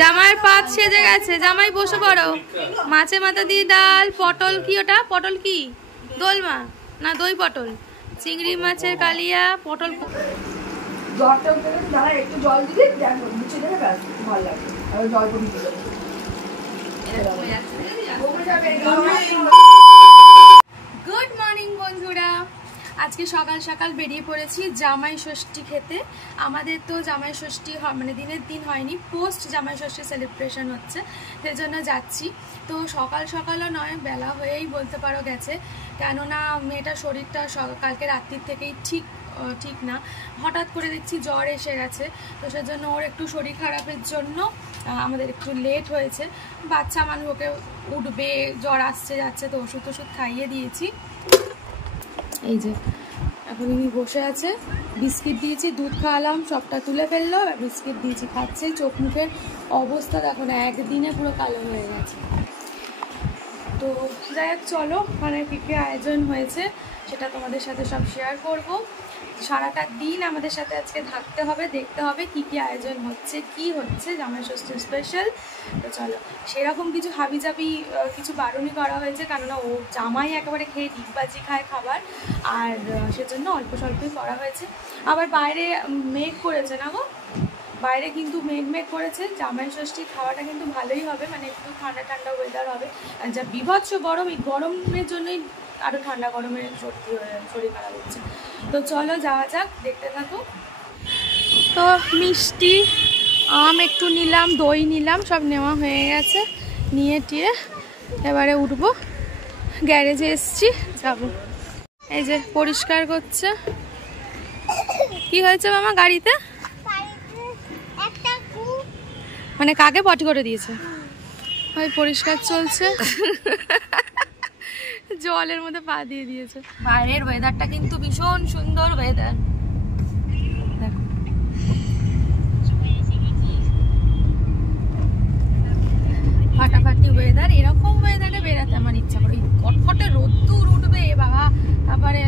জামাইয়ের পাত সেজে গেছে, জামাই বসে পড়ো। মাছে মাথা দিয়ে ডাল, পটল কি ওটা, পটল কি দোলমা না দই পটল, চিংড়ি মাছের কালিয়া, পটল। একটু জল দিলে মুছে দেবে, ব্যাস ভালো লাগে। জল কমিয়ে দেবে। গুড মর্নিং বন্ধুরা, আজকে সকাল সকাল বেরিয়ে পড়েছি জামাই ষষ্ঠী খেতে। আমাদের তো জামাই ষষ্ঠী মানে দিনের দিন হয়নি, পোস্ট জামাই ষষ্ঠী সেলিব্রেশন হচ্ছে, সেজন্য যাচ্ছি। তো সকাল সকালও নয়, বেলা হয়েই বলতে পারো গেছে, কেননা মেয়েটার শরীরটা কালকে রাত্রির থেকেই ঠিক না। হঠাৎ করে দেখছি জ্বর এসে গেছে, তো সেজন্য ওর একটু শরীর খারাপের জন্য আমাদের একটু লেট হয়েছে। বাচ্চা মানুষ, ওকে উঠবে, জ্বর আসছে যাচ্ছে, তো ওষুধ খাইয়ে দিয়েছি। এই যে এখন ইনি বসে আছে, বিস্কিট দিয়েছি, দুধ খাওয়ালাম, সবটা তুলে ফেললো, বিস্কিট দিয়েছি, খাচ্ছে। চোখ মুখের অবস্থা এখন একদিনে পুরো কালো হয়ে গেছে। তো যাই হোক, চলো মানে কী কী আয়োজন হয়েছে সেটা তোমাদের সাথে সব শেয়ার করব। সারাটা দিন আমাদের সাথে আজকে থাকতে হবে, দেখতে হবে কি কি আয়োজন হচ্ছে, কি হচ্ছে জামাই ষষ্ঠী স্পেশাল। তো চলো, সেরকম কিছু হাবিজাবি কিছু বারণই করা হয়েছে, কেননা ও জামাই একেবারে খেয়ে ডিগবাজি খায় খাবার, আর সেজন্য অল্প স্বল্পই করা হয়েছে। আবার বাইরে মেঘ করেছে না গো, বাইরে কিন্তু মেঘ করেছে। জামাই ষষ্ঠী খাওয়াটা কিন্তু ভালোই হবে, মানে একটু ঠান্ডা ঠান্ডা ওয়েদার হবে। আর যা বিভৎস গরম, এই গরমের জন্যই আরও ঠান্ডা গরমে শরীর খারাপ হচ্ছে। তো চলো যাওয়া যাক, দেখতে থাকো। তো মিষ্টি, আম একটু নিলাম, দই নিলাম, সব নেওয়া হয়ে গেছে। নিয়ে টিয়ে এবারে উঠবো, গ্যারেজে এসছি, যাব। এই যে পরিষ্কার করছে। কি হয়েছে মামা গাড়িতে? মানে কাকে পটি করে দিয়েছে, ওই পরিষ্কার চলছে। জলের মধ্যে পা দিয়ে দিয়েছে। বাইরের ওয়েদারটা কিন্তু ভীষণ সুন্দর ওয়েদার, দেখো। ফাটাফাটি ওয়েদার, এরকম ওয়েদারে বেড়াতে আমার ইচ্ছা করে। কটকটে রোদ্দুর উঠবে বাবা, তারপরে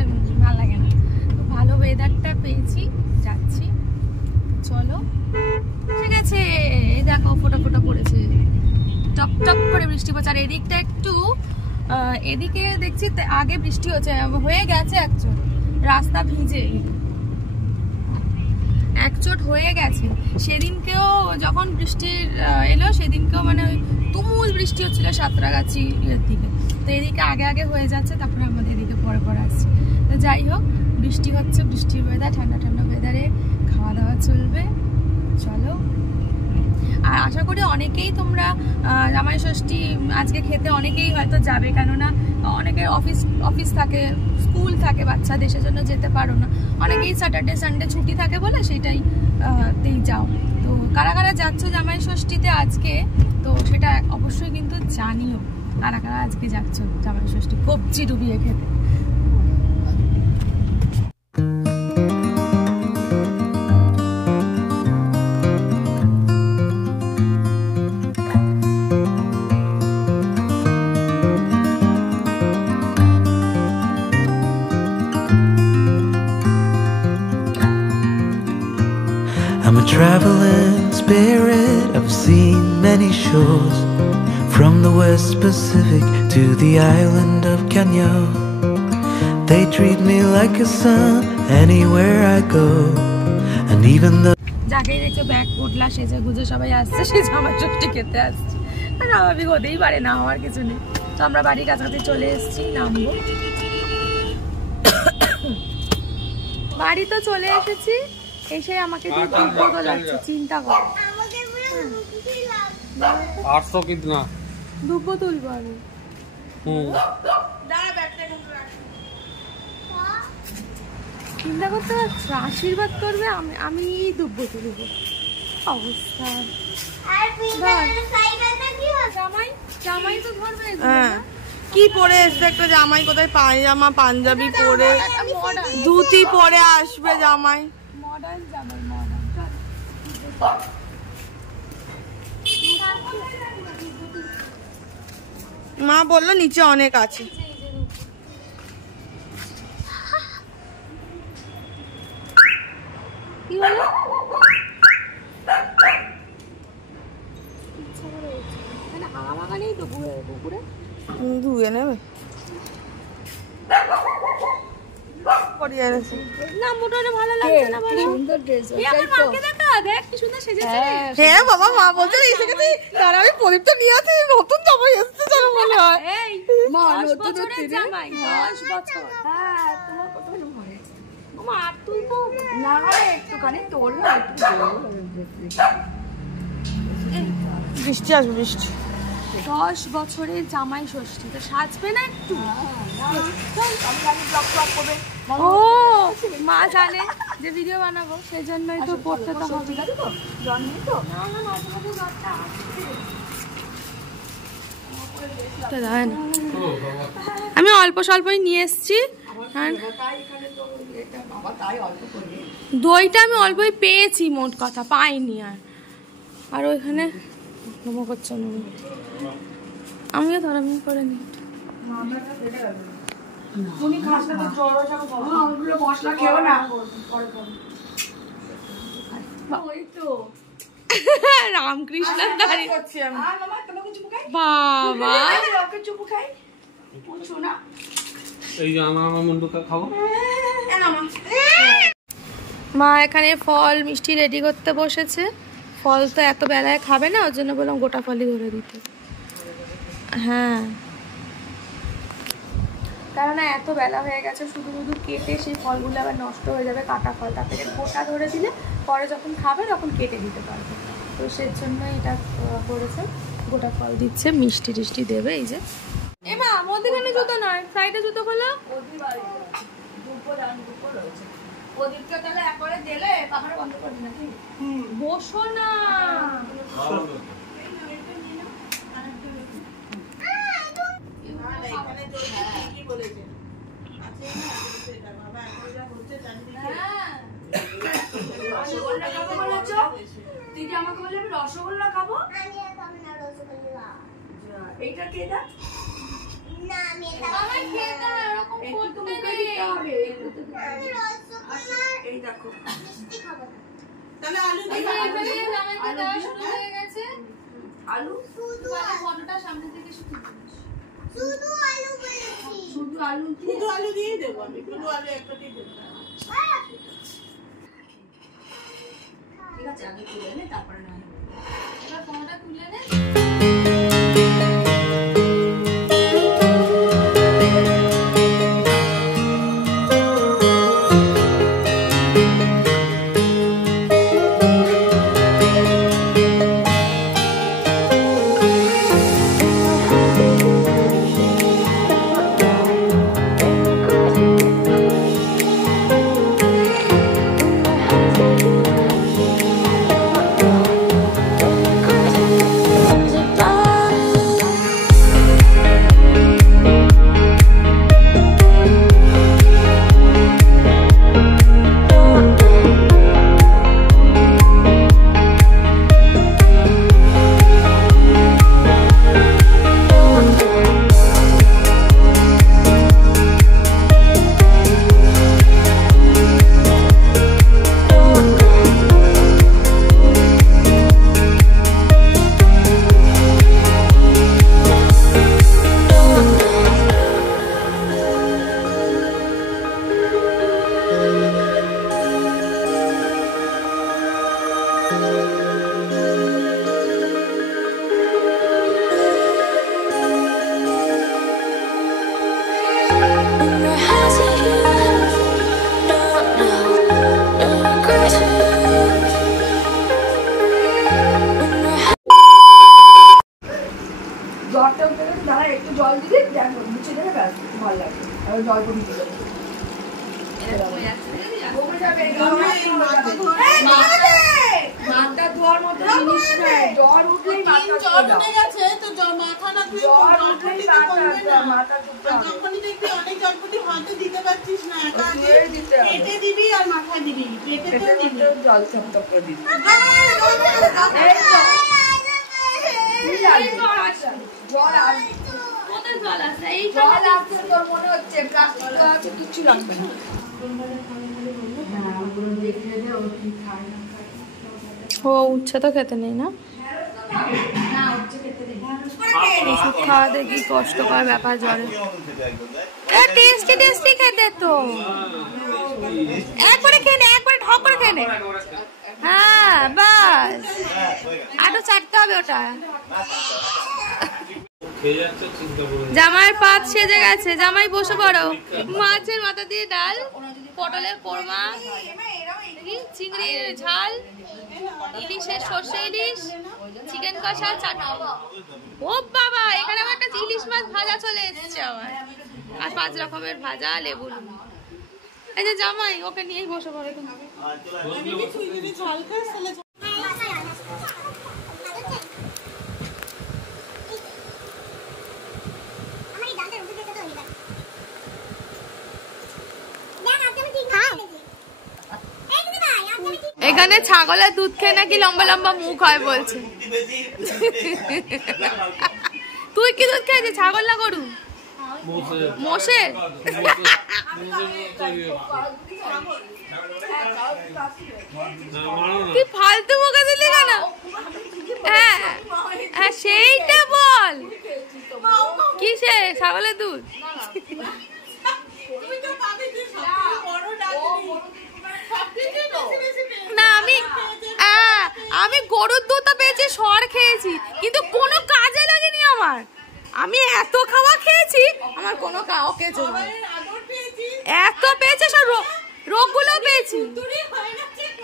ভালো লাগে না। তো ভালো ওয়েদারটা পেয়েছি, যাচ্ছি। চলো, ঠিক আছে। এই দেখো ফোটা ফোটা পড়েছে, টপ টপ করে বৃষ্টি পড়ছে। আর এদিকটা একটু, এদিকে দেখছি আগে বৃষ্টি হয়ে গেছে একচোট, রাস্তা ভিজে একচোট হয়ে গেছে। সেদিনকেও যখন বৃষ্টি এলো, সেদিনকেও মানে ওই তুমুল বৃষ্টি হচ্ছিল সাঁতরাগাছি এর দিকে। তো এদিকে আগে আগে হয়ে যাচ্ছে, তারপরে আমাদের এদিকে পরে পরে আসছে। তো যাই হোক, বৃষ্টি হচ্ছে, বৃষ্টির ওয়েদার, ঠান্ডা ঠান্ডা ওয়েদারে খাওয়া দাওয়া চলবে। চলো, আর আশা করি অনেকেই তোমরা জামাই ষষ্ঠী আজকে খেতে অনেকেই হয়তো যাবে, কেননা অনেকের অফিস থাকে, স্কুল থাকে, বাচ্চাদের সেজন্য যেতে পারো না। অনেকেই স্যাটারডে সানডে ছুটি থাকে বলে সেইটাইতেই যাও। তো কারা কারা যাচ্ছ জামাই ষষ্ঠীতে আজকে, তো সেটা অবশ্যই কিন্তু জানিও, কারা কারা আজকে যাচ্ছ জামাই ষষ্ঠী কবজি ডুবিয়ে খেতে। I'm a traveling spirit, I've seen many shores, from the West Pacific to the island of Kenya. They treat me like a son anywhere I go, and even though যাকেই দেখছো ব্যাগ পোটলা সেজে গুজে সবাই আসছে, সে জামাই ষষ্ঠী খেতে আসছে। স্বাভাবিক হতেই পারে, না হওয়ার কিছু নেই। তো আমরা বাড়ির কাছাকাছি চলে এসেছি, নামবো। বাড়ি তো চলে এসেছি, এসে আমাকে দুধ লাগছে, চিন্তা করো। 800 कितना দুব্বো তুলবো আমি। চিন্তা করতে পারছো, আশীর্বাদ করবে, আমি দুব্বো তুলবো। অবস্থা জামাই তো ধরবে। কি পরে এসছে একটা জামাই, কোথায় পায়জামা পাঞ্জাবি পরে, ধুতি পরে আসবে জামাই। মডার্ন জামাই, মডার্ন। মা বললো নিচে অনেক আছে। কি হলো? হাওয়া ভাগা নেই তো পুকুরে? ধুয়ে নেবে না মোটামুটি ভালো লাগছে না বলো। সুন্দর ড্রেস। আমার মাকে দেখা, দেখ কি সুন্দর সেজেছে। হ্যাঁ বাবা, মা বলছে এসে গেছে। তার আমি প্রদীপটা নিয়ে আসি, নতুন জামাই এসেছে যেন মনে হয়। এই মা নতুন জামাই 10 বছর। হ্যাঁ তোমার কত হলো মনে? মামা আর তুই তো না রে একটুখানি তোর না একটু বৃষ্টি আসবে, বৃষ্টি। 10 বছরের জামাই ষষ্ঠী, তো সাজবে না একটু? ও মা জানে যে ভিডিও বানাবো, সেই জন্যই তো পড়তে তো হবে। না না মাঝে মাঝে জ্বরটা আমি অল্প স্বল্পই নিয়ে এসছি। দইটা আমি অল্পই পেয়েছি, মোট কথা পাইনি। আর ওইখানে মোমো করছো না, আমিও ধরামি করে নি। রামকৃষ্ণ বাবা মা এখানে ফল মিষ্টি রেডি করতে বসেছে। ফল তো এত বেলায় খাবে না, ওর জন্য বললাম গোটা ফলই ধরে দিতে। হ্যাঁ কারণ এত বেলা হয়ে গেছে, শুধু শুধু কেটে সেই ফলগুলো আবার নষ্ট হয়ে যাবে, কাটা ফল। তার থেকে গোটা ধরে দিলে পরে যখন খাবে তখন কেটে দিতে পারবে। তো সেই জন্য এটা করেছে, গোটা ফল দিচ্ছে, মিষ্টি টিষ্টি দেবে। এই যে এ মা মধ্যখানে জুতো নয়, সাইডে জুতো খোলো। বসো না, দিদি আমাকে বলে আমি রসগোল্লা খাবো। এইটা কে দা? না আমি এটা আমার খেতে এরকম করতে নেই। এই দেখো মিষ্টি খাবো না। তাহলে আলু দিয়ে আমাকে দেওয়া শুরু হয়ে গেছে। আলু শুধু ফটোটা সামনে থেকে শুধু আলু বলেছি। শুধু আলু দিয়ে দেব আমি। শুধু আলু একটা দিয়ে দেব। ঠিক আছে আগে তুলে নে, তারপরে না এবার ফোনটা তুলে নে। তোর মনে হচ্ছে প্লাস্টিক কিছু লাগবে না। ও উচ্ছে তো খেতে নেই না, ওষুধ খাওয়া দেখি কষ্টকর ব্যাপার জ্বরে। টেস্টি টেস্টি খেতে তো, একবারে খেয়ে নে, একবারে ঢক করে খেয়ে নে। হ্যাঁ বাস, আরো চাটতে হবে ওটা। জামাইয়ের পাত সেজে গেছে, জামাই বসে পড়ো। মাছের মাথা দিয়ে ডাল, পটলের কোরমা, চিংড়ির ঝাল, ইলিশের সর্ষে ইলিশ, চিকেন কষা, চাটনি। ও বাবা, এখানে আমার একটা ইলিশ মাছ ভাজা চলে এসেছে আমার, আর 5 রকমের ভাজা, লেবু। এই যে জামাই, ওকে নিয়েই বসে পড়ে। এখানে ছাগলের দুধ খেয়ে নাকি লম্বা লম্বা মুখ হয় বলছে। তুই কি দুধ খেয়েছিস, ছাগল না গরু? মোষে। তুই ফালতু মুখে দিলি কেন? হ্যাঁ হ্যাঁ সেইটা বল, কিসে ছাগলের দুধ? না আমি গরুর দুধ পেয়েছি, সর খেয়েছি, কিন্তু কোনো কাজে লাগেনি আমার। আমি এত খাওয়া খেয়েছি, আমার কোনো এত পেয়েছে, সব রোগগুলো পেয়েছি।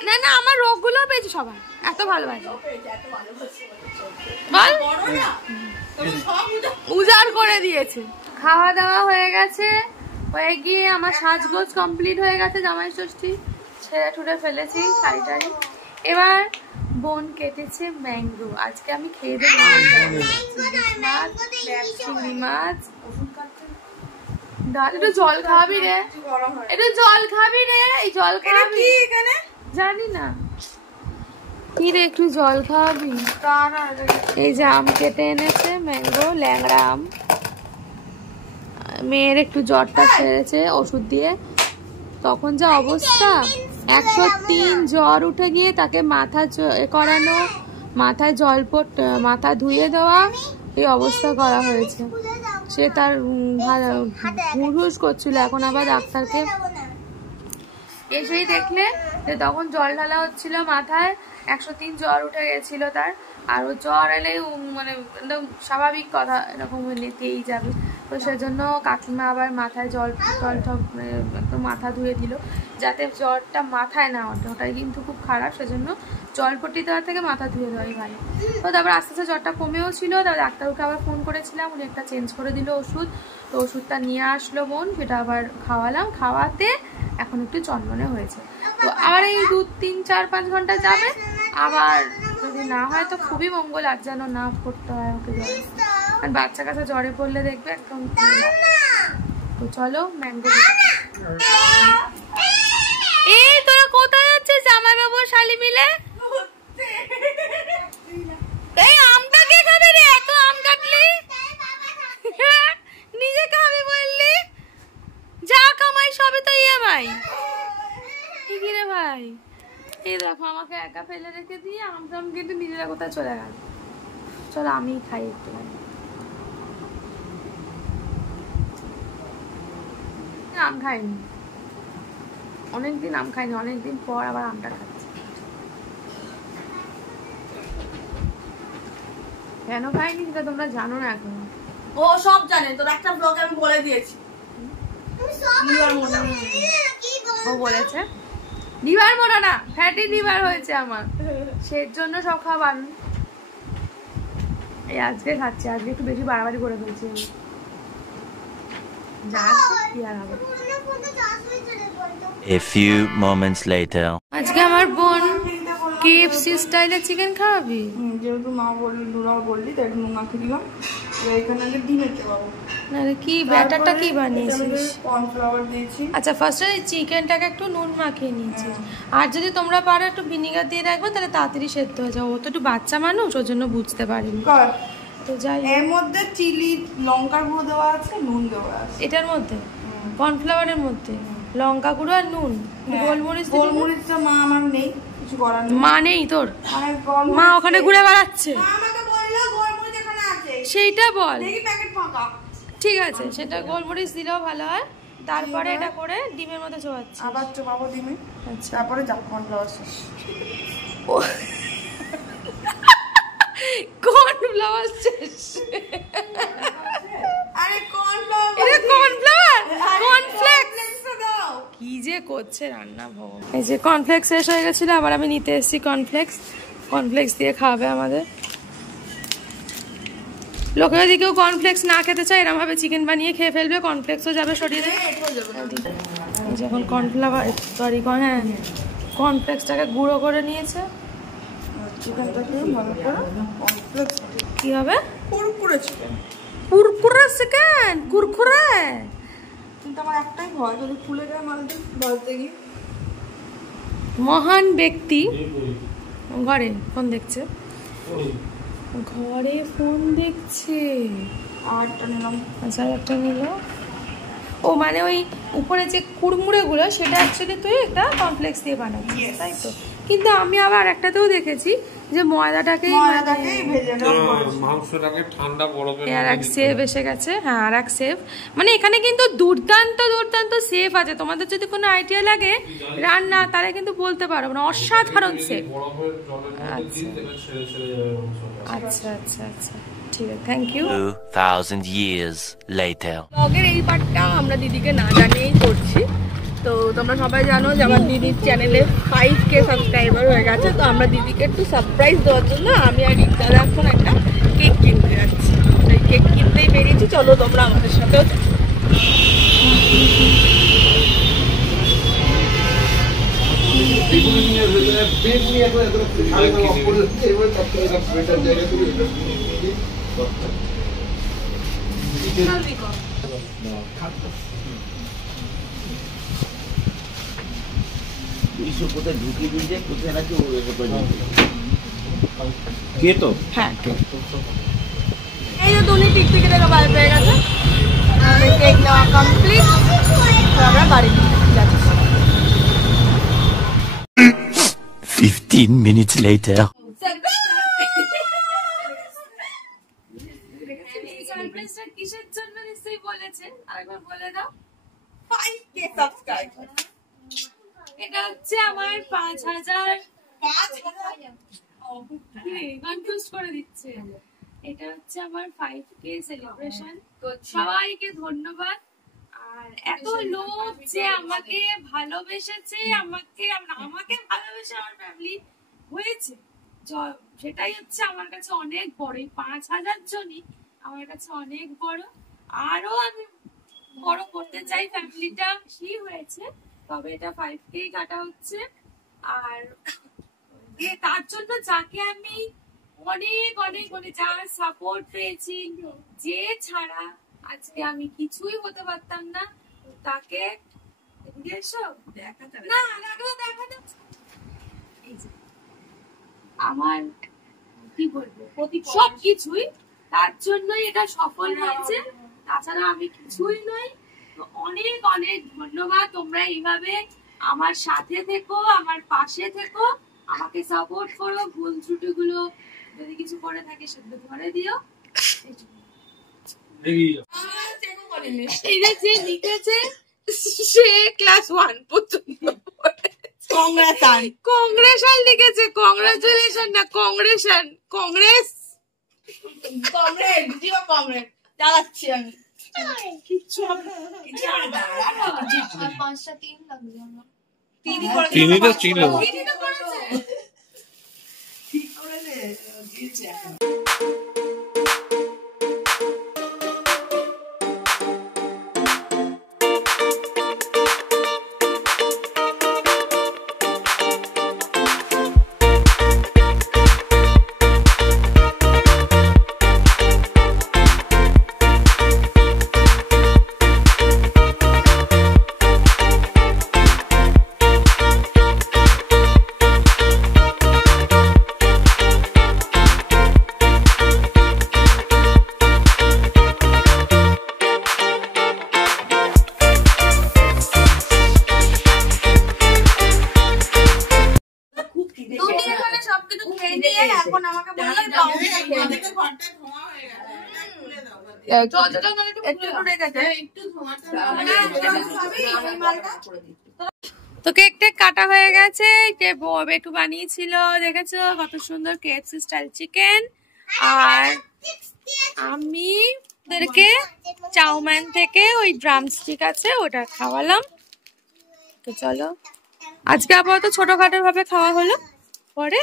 না না আমার রোগগুলো পেয়েছি সবাই, এত ভালোবাসে বল, উজাড় করে দিয়েছে। খাওয়া দাওয়া হয়ে গেছে, হয়ে গিয়ে আমার সাজগোজ কমপ্লিট হয়ে গেছে। জামাই ষষ্ঠী ছেড়ে ঠুড়ে ফেলেছি শাড়ি টাড়ি। এবার বোন কেটেছে ম্যাঙ্গো, আজকে আমি খেয়ে দেবো। চিংড়ি মাছ, ডাল। একটু জল খাবি রে, একটু জল খাবি রে, এই জল খাবি জানি না কি রে, একটু জল খাওয়াবি। এই যে আম কেটে এনেছে, ম্যাঙ্গো, ল্যাংড়া আম। মেয়ের একটু জ্বরটা সেরেছে ওষুধ দিয়ে, তখন যা অবস্থা, 103 জ্বর উঠে গিয়ে তাকে মাথা করানো, মাথায় জলপট, মাথা ধুয়ে দেওয়া, এই অবস্থা করা হয়েছে। সে তার হুড়হুড় করছিল, এখন আবার ডাক্তারকে এসেই দেখলে তখন জল ঢালা হচ্ছিল মাথায়, 103 জ্বর উঠে গেছিল তার। আর ও জ্বর এলেই মানে একদম স্বাভাবিক কথা, এরকম নিতেই যাবে। তো সেজন্য কাকিমা আবার মাথায় জল একদম মাথা ধুয়ে দিল, যাতে জ্বরটা মাথায় না ওঠে, ওটাই কিন্তু খুব খারাপ। সেজন্য জলপট্টি দেওয়ার থেকে মাথা ধুয়ে দেওয়াই ভালো। তো তারপর আস্তে আস্তে জ্বরটা কমেও ছিল, তারপর ডাক্তারকে আবার ফোন করেছিলাম, উনি একটা চেঞ্জ করে দিল ওষুধ। তো ওষুধটা নিয়ে আসলো বোন, সেটা আবার খাওয়ালাম, খাওয়াতে এখন একটু চনমনে হয়েছে। তো আবার এই 2, 3, 4, 5 ঘন্টা যাবে, আবার যদি না হয় তো খুবই মঙ্গল, আর যেন না পড়তে হয় ওকে জ্বরে। আর বাচ্চা কাছে জ্বরে পড়লে দেখবে একদম। তো চলো ম্যাঙ্গো। এই তোরা কোথায় যাচ্ছিস জামাই বাবু শালি মিলে? এই আমটা কে খাবে রে, এত আম কাটলি? নিজে খাবি বললি, যা কামাই সবে তো ইএমআই। কি রে ভাই, এই দেখো আমাকে একা ফেলে রেখে দিয়ে আম কিন্তু নিজেরা কোথায় চলে গেল। চলো আমি খাই একটু। আম খাইনি অনেকদিন, আম খাইনি অনেকদিন পর, আবার আমটা খাচ্ছি। কেন খাইনি সেটা তোমরা জানো না এখন। ও সব জানে, তোর একটা ব্লগে আমি বলে দিয়েছি। ও বলেছে লিভার মোটা না, ফ্যাটি লিভার হয়েছে আমার, সেই জন্য সব খাবার। এই আজকে খাচ্ছি, আজকে একটু বেশি বাড়াবাড়ি করে ফেলছি। A few moments later. আজকে আমার বোন KFC স্টাইলে চিকেন খাওয়াবি? যেহেতু মা বললি, নুরা বললি, তাই নুন মাখিয়ে দিলাম। এখানে আগে ডিম এঁচে পাবো। না কি ব্যাটারটা কি বানিয়েছিস? কর্নফ্লাওয়ার দিয়েছি। আচ্ছা ফার্স্টে চিকেনটাকে একটু নুন মাখিয়ে নিয়েছিস, আর যদি তোমরা পারো একটু ভিনিগার দিয়ে রাখবে তাহলে তাড়াতাড়ি সেদ্ধ হয়ে যাবে। ও তো একটু বাচ্চা মানুষ, ওর জন্য বুঝতে পারিনি। তো যাই, এর মধ্যে চিলি লঙ্কার গুঁড়ো দেওয়া আছে, নুন দেওয়া আছে। এটার মধ্যে কর্নফ্লাওয়ারের মধ্যে? লঙ্কা গুঁড়ো আর নুন, গোলমরিচ। গোলমরিচটা মা আমার নেই, কিছু করার নেই। মা নেই তোর? মানে গোলমরিচ মা ওখানে ঘুরে বেড়াচ্ছে। মা আমাকে বললো গোলমরিচ এখানে আছে, সেইটা বল। দেখি প্যাকেট ফাঁকা। ঠিক আছে, সেটা গোলমরিচ দিলেও ভালো হয়। তারপরে এটা করে ডিমের মধ্যে চোবাচ্ছি। আবার চোবাবো ডিমে। আচ্ছা, তারপরে কর্নফ্লাওয়ার শেষ। কর্নফ্লাওয়ার শেষ? আরে কর্নফ্লাওয়ার, এটা কর্নফ্লাওয়ার, কর্নফ্লেক্স দাও। কি যে করছে রান্না ভগবান। এই যে কর্নফ্লেক্স শেষ হয়ে গেছিল, আবার আমি নিতে এসেছি কর্নফ্লেক্স। কর্নফ্লেক্স দিয়ে খাওয়াবে আমাদের। লোকে যদি কেউ কর্নফ্লেক্স না খেতে চায়, এরকম ভাবে চিকেন বানিয়ে খেয়ে ফেলবে, কর্নফ্লেক্সও যাবে শরীরে। যখন কর্নফ্লাওয়ার সরি হ্যাঁ কর্নফ্লেক্সটাকে গুঁড়ো করে নিয়েছে, চিকেনটাকে ভালো করে কর্নফ্লেক্স কি হবে? কুরকুরে চিকেন। কুরকুরে চিকেন, কুরকুরে। কিন্তু আমার একটাই ভয়, যদি ফুলে যায় মালটি ভাজতে গিয়ে। মহান ব্যক্তি ঘরে ফোন দেখছে, ঘরে ফোন দেখছে। আরটা নিলাম। আচ্ছা, একটা নিল। ও মানে ওই উপরে যে কুড়মুড়ে গুলো, সেটা অ্যাকচুয়ালি তুই একটা কমপ্লেক্স দিয়ে বানাচ্ছিস, তাই তো? কিন্তু আমি আবার একটাতেও দেখেছি যে ময়দাটাকেই ভেজে নাও, মাংসটাকে ঠান্ডা বরফে আর এক সেভ এসে গেছে। হ্যাঁ, আর এক সেভ। মানে এখানে কিন্তু দুর্দান্ত দুর্দান্ত সেভ আছে। তোমাদের যদি কোনো আইডিয়া লাগে রান্না, তাহলে কিন্তু বলতে পারো, মানে অসাধারণ সেভ। বরফের জলের মধ্যে দিন দেবে, ছেড়ে ছেড়ে যাবে মাংসটা। আচ্ছা আচ্ছা আচ্ছা, ঠিক আছে, থ্যাংক ইউ। 2000 years later. ব্লগের এই পার্টটা আমরা দিদিকে না জানিয়েই করছি। তো তোমরা সবাই জানো যে আমার দিদির চ্যানেলে 5K সাবস্ক্রাইবার হয়ে গেছে। তো আমরা দিদিকে একটু সারপ্রাইজ দেওয়ার জন্য আমি আর রিক্তারা এখন একটা কেক কিনতে যাচ্ছি। এই কেক কিনতেই বেরিয়েছি, চলো তোমরা আমাদের সাথেও। কোথায় ঢুকিয়ে দিয়েছে, কোথায় নাকি কে তো হ্যাঁ, এই যে তুমি টিকটিকি থেকে বাইরে পেয়ে গেছে, আমাদের কেক নেওয়া কমপ্লিট। আমরা বাড়ি যাচ্ছি। 15 minutes later. কিসের জন্য নিশ্চয়ই বলেছে, আরেকবার বলে দাও। 5K subscriber. এটা হচ্ছে আমার 5000 কনফিউজ করে দিচ্ছে। এটা হচ্ছে আমার 5K সেলিব্রেশন। সবাইকে ধন্যবাদ। আর এত লোক যে আমাকে ভালোবেসেছে, আমাকে ভালোবেসে আমার ফ্যামিলি হয়েছে, সেটাই হচ্ছে আমার কাছে অনেক বড়। এই 5000 জনই আমার কাছে অনেক বড়। আরো আমি বড় করতে চাই ফ্যামিলিটা, কি হয়েছে, তবে এটা 5K কাটা হচ্ছে। আর তার জন্য যাকে আমি অনেক অনেক মানে যার সাপোর্ট পেয়েছি, যে ছাড়া আজকে আমি কিছুই হতে পারতাম না, তাকে আমার কি বলবো সবকিছুই তার জন্যই এটা সফল হয়েছে। তাছাড়া আমি কিছুই নই। তো অনেক অনেক ধন্যবাদ। তোমরা এইভাবে আমার সাথে থেকো, আমার পাশে থেকো, আমাকে সাপোর্ট করো। ভুল ত্রুটিগুলো যদি কিছু করে থাকে সেগুলো ধরে দিও। এটা যে লিখেছে সে ক্লাস 1 পর্যন্ত কংগ্রেশন লিখেছে। কংগ্রাচুলেশন না, কংগ্রেশন, কংগ্রেস, কমরেড চালাচ্ছি আমি। কিচ্ছু হবে না। তিনি তো ছিল। ঠিক করে তো কেক টেক কাটা হয়ে গেছে। বেটু বানিয়েছিল, দেখেছো কত সুন্দর কেএফসি স্টাইল চিকেন। আর আমি ওদেরকে চাউমিন থেকে ওই ড্রামস্টিক আছে ওটা খাওয়ালাম। তো চলো আজকে আপাতত ছোটখাটো ভাবে খাওয়া হলো, পরে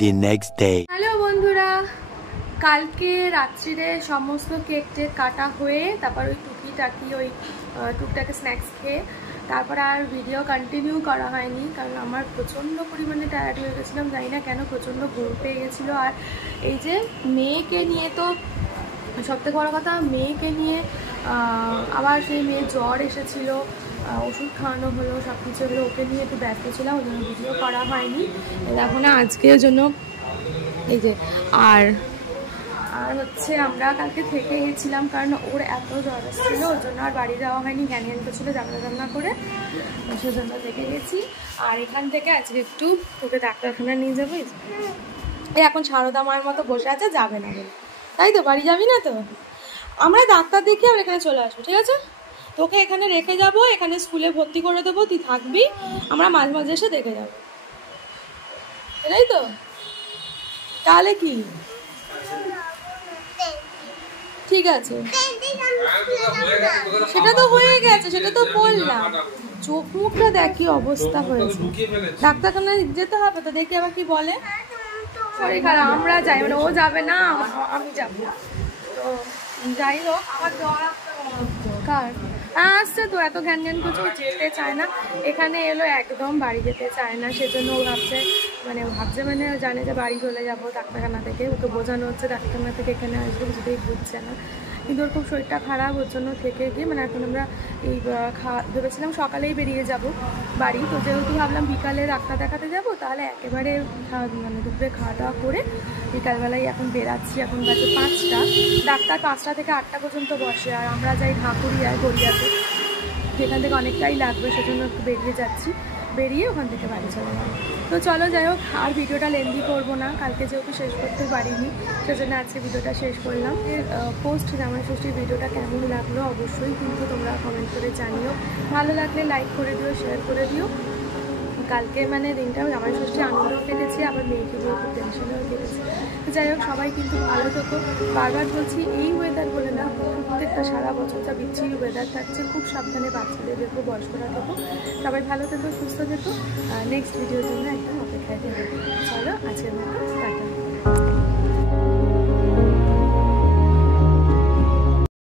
The next day. হ্যালো বন্ধুরা, কালকে রাত্রিরে সমস্ত কেক টেক কাটা হয়ে তারপর ওই টুকিটাকি ওই টুকটাকে স্ন্যাক্স খেয়ে তারপর আর ভিডিও কন্টিনিউ করা হয়নি, কারণ আমার প্রচণ্ড পরিমাণে টায়ার্ড হয়ে গেছিলাম, জানি না কেন প্রচণ্ড ঘুম পেয়ে গেছিলো। আর এই যে মেয়েকে নিয়ে, তো সবথেকে বড় কথা মেয়েকে নিয়ে আবার সেই মেয়ে জ্বর এসেছিলো, ওষুধ খাওয়ানো হলো, সব কিছু হলো, ওকে নিয়ে একটু ব্যস্ত ছিলাম, ওই জন্য ভিডিও করা হয়নি। দেখো না আজকের জন্য এই যে আর হচ্ছে আমরা কালকে থেকে গেছিলাম, কারণ ওর এত জ্বর এসেছিলো, ওর জন্য আর বাড়ি যাওয়া হয়নি, জ্ঞান করছিলো জামনা করে, সেজন্য থেকে গেছি। আর এখান থেকে আজকে একটু তোকে ডাক্তারখানা নিয়ে যাবো। এই এখন সারদা মায়ের মতো বসে আছে, যাবে না বলে, তাই তো? বাড়ি যাবি না তো? আমরা ডাক্তার দেখি আর এখানে চলে আসবো, ঠিক আছে? তোকে এখানে রেখে যাব, এখানে স্কুলে ভর্তি করে দেবো, তুই থাকবি, আমরা মাঝে মাঝে এসে দেখে যাবো, তাই তো? তাহলে কি ঠিক আছে, সেটা তো হয়ে গেছে, সেটা তো বললাম। চোখ মুখটা দেখি অবস্থা হয়েছে, ডাক্তারখানায় যেতে হবে তো, দেখি আবার কি বলে। শরীর খারাপ, আমরা যাই, মানে ও যাবে না, আমি যাবো। তো যাই হোক, আমার জ্বর কার আসছে তো, এত জ্ঞান কিছু যেতে চায় না, এখানে এলো একদম বাড়ি যেতে চায় না, সেজন্য ও ভাবছে মানে জানে যে বাড়ি চলে যাবো ডাক্তারখানা থেকে, ওকে বোঝানো হচ্ছে ডাক্তারখানা থেকে এখানে আসবে, কিছুতেই বুঝছে না। কিন্তু ওর খুব শরীরটা খারাপ, ওর জন্য থেকে গিয়ে মানে এখন আমরা এই ভেবেছিলাম সকালেই বেরিয়ে যাব বাড়ি, তো যেহেতু ভাবলাম বিকালে ডাক্তার দেখাতে যাব, তাহলে একেবারে মানে দুপুরে খাওয়া দাওয়া করে বিকালবেলায় এখন বেরাচ্ছি। এখন বাজে 5টা, ডাক্তার 5টা থেকে 8টা পর্যন্ত বসে, আর আমরা যাই ঢাকুরিয়ায় গড়িয়াতে, যেখান থেকে অনেকটাই লাগবে, সেজন্য একটু বেরিয়ে যাচ্ছি, বেরিয়ে ওখান থেকে বাড়ি চলে যাবো। তো চলো যাই হোক, আর ভিডিওটা লেন্দি করবো না, কালকে যেহেতু শেষ করতে পারিনি, সেজন্য আজকে ভিডিওটা শেষ করলাম। পোস্ট জামাই ষষ্ঠীর ভিডিওটা কেমন লাগলো অবশ্যই কিন্তু তোমরা কমেন্ট করে জানিও, ভালো লাগলে লাইক করে দিও, শেয়ার করে দিও। কালকে মানে দিনটা জামাই ষষ্ঠী আনন্দেও কেটেছে, আবার মেয়েকে নিয়ে খুব টেনশনেও কেটেছে। তো যাই হোক, সবাই কিন্তু ভালো থেকো, বারবার বলছি এই ওয়েদার বলে না, প্রত্যেকটা সারা বছর যা বিচ্ছিরি ওয়েদার থাকছে, খুব সাবধানে বাচ্চাদের দেখো, বয়স্করা থেকো, সবাই ভালো থেকো, সুস্থ থেকো। নেক্সট ভিডিওর জন্য একদম অপেক্ষায় থেকো। চলো আজকের মতো টাটা।